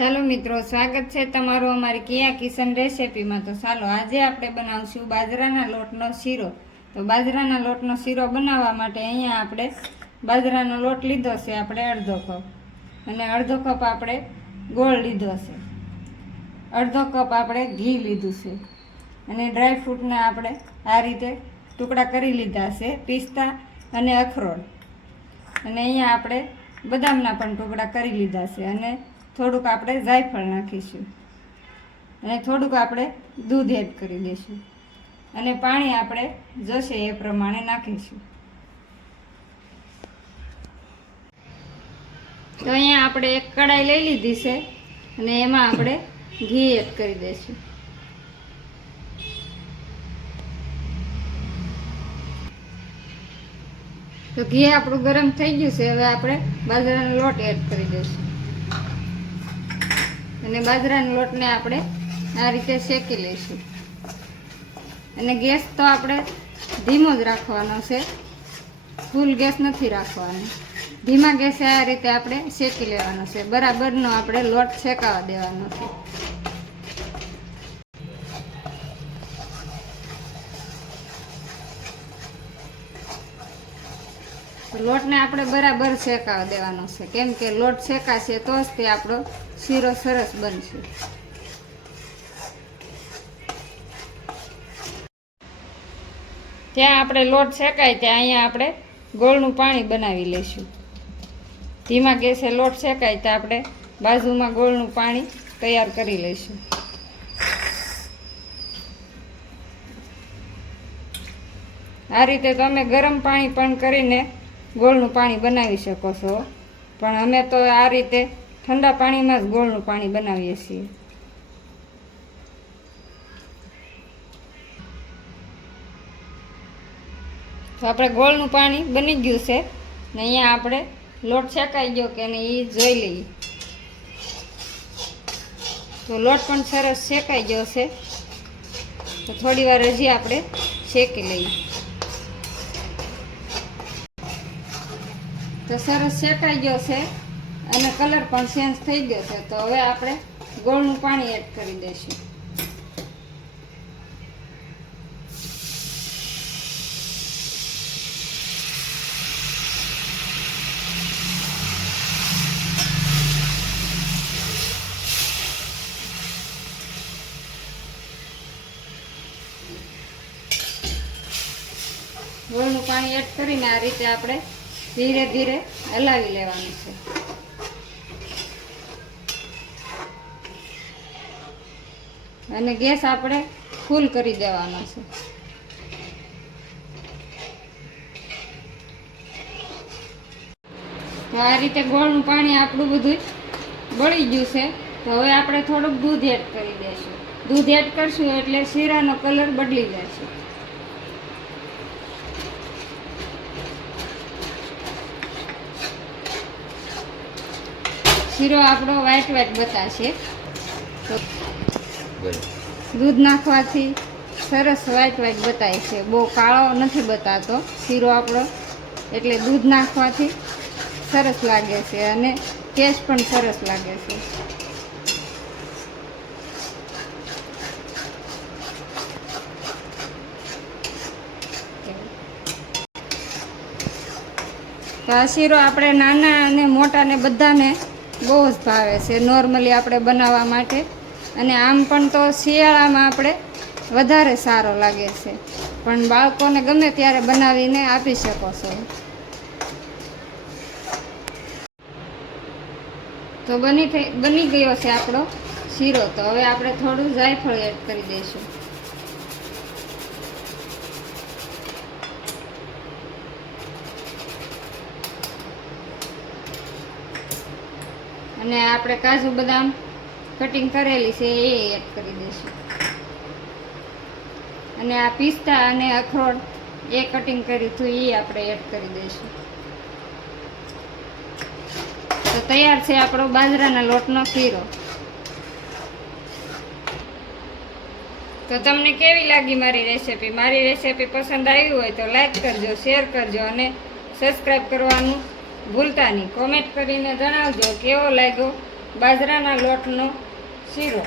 ચાલો મિત્રો, સ્વાગત છે તમારું અમારી કિયા કિચન રેસિપીમાં। તો ચાલો આજે આપણે બનાવશું બાજરાના લોટનો શીરો। તો બાજરાના લોટનો શીરો બનાવવા માટે અહીંયા આપણે બાજરાનો લોટ લીધો છે આપણે અડધો કપ, અને અડધો કપ આપણે ગોળ લીધો છે, અડધો કપ આપણે ઘી લીધું છે, અને ડ્રાયફ્રૂટના આપણે આ રીતે ટુકડા કરી લીધા છે, પિસ્તા અને અખરોટ, અને અહીંયા આપણે બદામના પણ ટુકડા કરી લીધા છે, અને થોડુંક આપણે જાયફળ નાખીશું, અને થોડુંક આપણે દૂધ એડ કરી દઈશું, અને પાણી આપણે જોશે એ પ્રમાણે નાખીશું। તો અહીંયા આપણે એક કડાઈ લઈ લીધી છે, અને એમાં આપણે ઘી એડ કરી દઈશું। તો ઘી આપણું ગરમ થઈ ગયું છે, હવે આપણે બાજરાનો લોટ એડ કરી દઈશું, અને બાજરાના લોટને આપણે આ રીતે શેકી લઈશું, અને ગેસ તો આપણે ધીમો જ રાખવાનો છે, ફૂલ ગેસ નથી રાખવાનો, ધીમા ગેસે આ રીતે આપણે શેકી લેવાનો છે, બરાબરનો આપણે લોટ શેકાવા દેવાનો છે। લોટને આપણે બરાબર શેકાવા દેવાનો છે, કેમ કે લોટ શેકાશે તો જ તે આપણો શીરો સરસ બનશે। ત્યાં આપણે લોટ શેકાય ત્યાં અહીંયા આપણે ગોળનું પાણી બનાવી લઈશું। ધીમા ગેસે લોટ શેકાય ત્યાં આપણે બાજુમાં ગોળનું પાણી તૈયાર કરી લઈશું। આ રીતે તમે ગરમ પાણી પણ કરીને ગોળનું પાણી બનાવી શકો છો, પણ અમે તો આ રીતે ઠંડા પાણીમાં જ ગોળનું પાણી બનાવીએ છીએ। તો આપણે ગોળનું પાણી બની ગયું છે, ને અહીંયા આપણે લોટ શેકાઈ ગયો કે નહીં એ જોઈ લઈએ। તો લોટ પણ સરસ શેકાઈ ગયો છે, તો થોડી વાર હજી આપણે શેકી લઈએ। તો સરસ શેકાઈ ગયો છે, અને કલર પણ ચેન્જ થઈ ગયો છે, તો હવે આપણે ગોળનું પાણી એડ કરી દઈશું। ગોળનું પાણી એડ કરીને આ રીતે આપણે ધીરે ધીરે હલાવી લેવાનું છે, અને ગેસ આપણે ફૂલ કરી દેવાનો છે। તો આ રીતે ગોળનું પાણી આપણું બધું બળી ગયું છે, તો હવે આપણે થોડુંક દૂધ એડ કરી દઈશું। દૂધ એડ કરશું એટલે શીરાનો કલર બદલી જશે। શીરો આપણો વ્હાઈટ બતાશે, તો દૂધ નાખવાથી સરસ વ્હાઈટ બતાય છે, બહુ કાળો નથી બતાતો શીરો આપણો, એટલે દૂધ નાખવાથી સરસ લાગે છે, અને ટેસ્ટ પણ સરસ લાગે છે। તો આ શીરો આપણે નાના અને મોટાને બધાને બહુ જ ભાવે છે, નોર્મલી આપણે બનાવવા માટે, અને આમ પણ તો શિયાળામાં આપણે વધારે સારો લાગે છે, પણ બાળકોને ગમે ત્યારે બનાવીને આપી શકો છો। તો બની ગયો છે આપણો શીરો। તો હવે આપણે થોડું જાયફળ એડ કરી દઈશું, અને આપણે કાજુ બદામ કટિંગ કરેલી છે એ એડ કરી દઈશું, અને આ પિસ્તા અને અખરોટ એ કટિંગ કર્યું હતું એ આપણે એડ કરી દઈશું। તો તૈયાર છે આપણો બાજરાના લોટનો શીરો। તો તમને કેવી લાગી મારી રેસિપી? મારી રેસિપી પસંદ આવી હોય તો લાઈક કરજો, શેર કરજો, અને સબસ્ક્રાઈબ કરવાનું ભૂલતા નહીં। કોમેન્ટ કરીને જણાવજો કેવો લાગ્યો બાજરાના લોટનો શીરો.